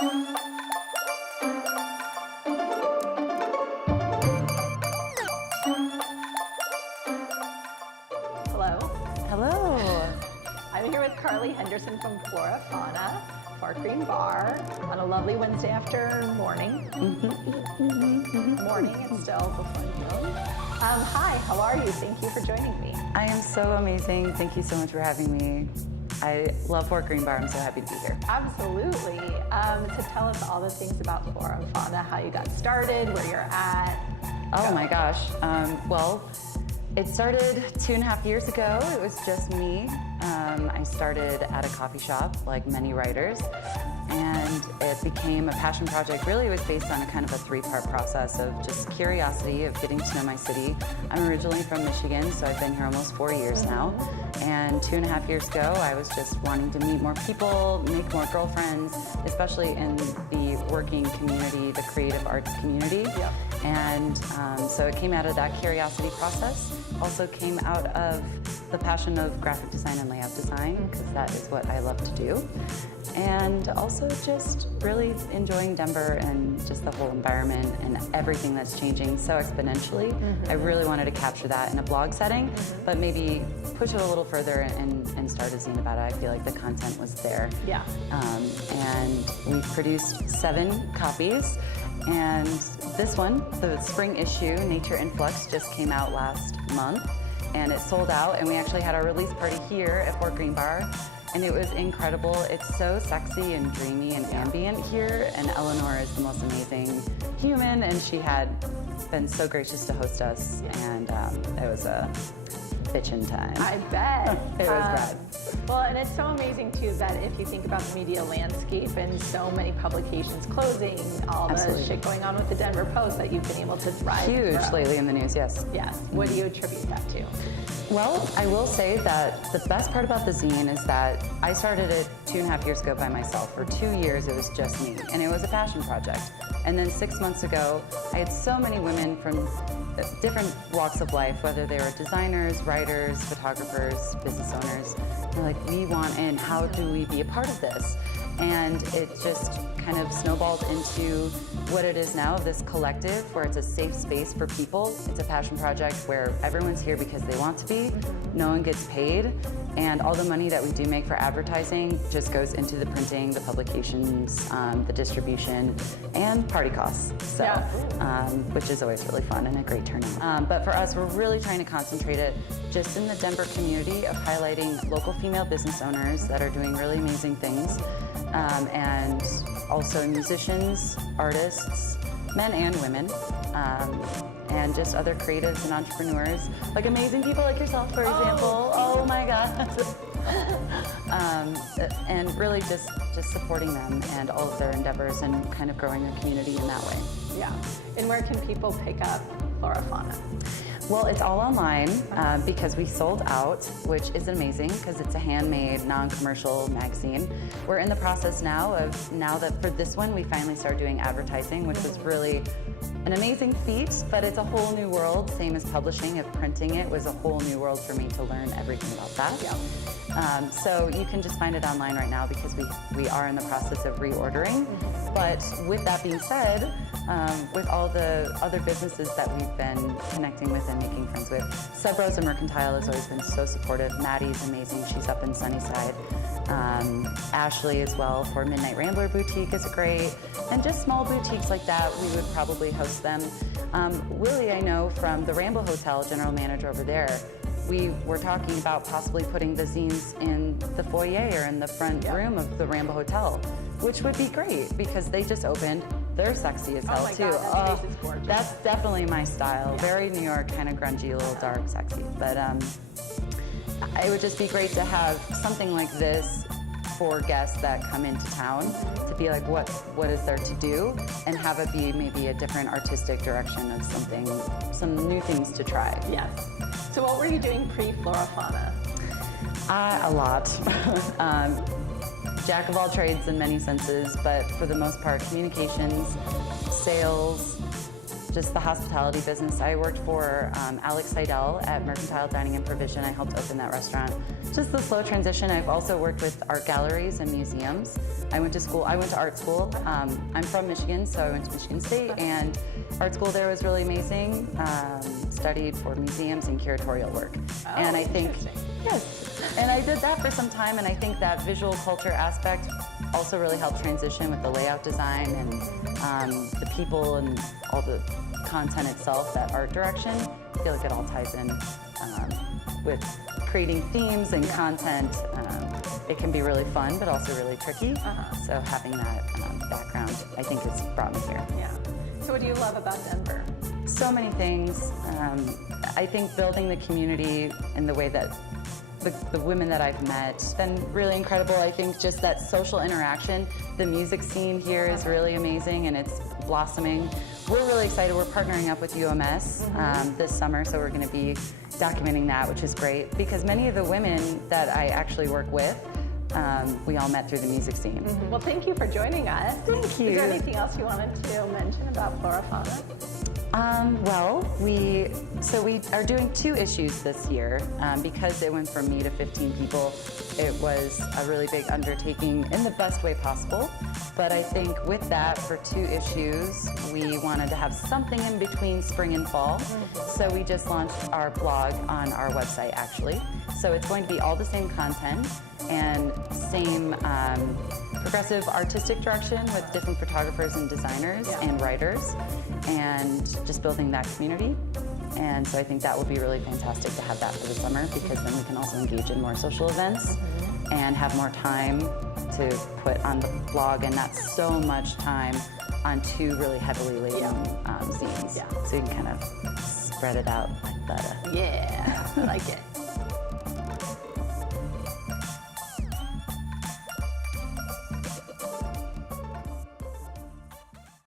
Hello. Hello. I'm here with Carlee Henderson from Flora, Fauna, Far Green Bar on a lovely Wednesday morning. Morning, it's still before noon. Hi, how are you? Thank you for joining me. I am so amazing. Thank you so much for having me. I love Fort Green Bar. I'm so happy to be here. Absolutely. To tell us all the things about Flora and Fauna, how you got started, where you're at. Oh my gosh. Well, it started 2.5 years ago. It was just me. I started at a coffee shop, like many writers, and it became a passion project. Really, it was based on a kind of a 3-part process of just curiosity, of getting to know my city. I'm originally from Michigan, so I've been here almost 4 years now. And 2.5 years ago, I was just wanting to meet more people, make more girlfriends, especially in the working community, the creative arts community. Yep. And so it came out of that curiosity process. Also came out of the passion of graphic design and layout design, because that is what I love to do. And also just really enjoying Denver and just the whole environment and everything that's changing so exponentially. I really wanted to capture that in a blog setting, but maybe push it a little further and start a zine about it. I feel like the content was there. Yeah. And we produced 7 copies. And this one, the spring issue, Nature Influx, just came out last month. And it sold out, and we actually had our release party here at Fort Green Bar. And it was incredible. It's so sexy and dreamy and ambient here. And Eleanor is the most amazing human, and she had been so gracious to host us. And it was a bitchin' time. I bet. It was rad. Well, and it's so amazing too that if you think about the media landscape and so many publications closing, all the shit going on with the Denver Post, that you've been able to thrive. Huge lately in the news, yes. Yes. What do you attribute that to? Well, I will say that the best part about the zine is that I started it 2.5 years ago by myself. For 2 years, it was just me, and it was a passion project. And then 6 months ago, I had so many women from different walks of life, whether they were designers, writers, photographers, business owners. They're like, we want in, how do we be a part of this? And it just kind of snowballed into what it is now, this collective where it's a safe space for people. It's a passion project where everyone's here because they want to be, no one gets paid, and all the money that we do make for advertising just goes into the printing, the publications, the distribution, and party costs, so, which is always really fun and a great turnout. But for us, we're really trying to concentrate it just in the Denver community of highlighting local female business owners that are doing really amazing things, and also musicians, artists, men and women, and just other creatives and entrepreneurs, like amazing people like yourself, for example. Oh my God. And really just supporting them and all of their endeavors and kind of growing their community in that way. Yeah. And where can people pick up Flora Fauna? Well, it's all online because we sold out, which is amazing because it's a handmade, non-commercial magazine. We're in the process now that for this one, we finally started doing advertising, which was really an amazing feat, but it's a whole new world, same as publishing. If printing it was a whole new world for me to learn everything about that. Yeah. So you can just find it online right now because we are in the process of reordering. But with that being said, with all the other businesses that we've been connecting with and making friends with, Sub Rosa Mercantile has always been so supportive. Maddie's amazing, she's up in Sunnyside. Ashley as well for Midnight Rambler Boutique is great. And just small boutiques like that, we would probably host them. Willie, I know from the Rambo Hotel, general manager over there, we were talking about possibly putting the zines in the foyer or in the front room of the Rambo Hotel, which would be great because they just opened. They're sexy as hell too. That place is gorgeous. That's definitely my style. Very New York, kind of grungy, a little dark, sexy. But it would just be great to have something like this for guests that come into town to be like, what is there to do, and have it be maybe a different artistic direction of something, some new things to try. Yes. So what were you doing pre-Flora Fauna? A lot. Jack of all trades in many senses, but for the most part, communications, sales, just the hospitality business. I worked for Alex Seidel at Mercantile Dining and Provision. I helped open that restaurant. Just the slow transition. I've also worked with art galleries and museums. I went to art school. I'm from Michigan, so I went to Michigan State, and art school there was really amazing. Studied for museums and curatorial work. Oh, and I think, interesting. yes, and I did that for some time, and I think that visual culture aspect also really helped transition with the layout design and the people and all the content itself, that art direction. I feel like it all ties in with creating themes and content. It can be really fun, but also really tricky. So having that background, I think, has brought me here. Yeah. So what do you love about Denver? So many things. I think building the community in the way that the women that I've met has been really incredible. I think just that social interaction, the music scene here is really amazing, and it's blossoming. We're really excited. We're partnering up with UMS this summer, so we're going to be documenting that, which is great, because many of the women that I actually work with, we all met through the music scene. Well, thank you for joining us. Thank you. Is there anything else you wanted to mention about Flora, Fauna? Well, we are doing 2 issues this year. Because it went from me to 15 people, it was a really big undertaking in the best way possible. But I think with that, for 2 issues, we wanted to have something in between spring and fall. So we just launched our blog on our website, actually. So it's going to be all the same content and same progressive artistic direction with different photographers and designers and writers, and just building that community. And so I think that will be really fantastic to have that for the summer, because then we can also engage in more social events and have more time to put on the blog, and not so much time on 2 really heavily laden zines. So you can kind of spread it out like butter. Yeah, I like it.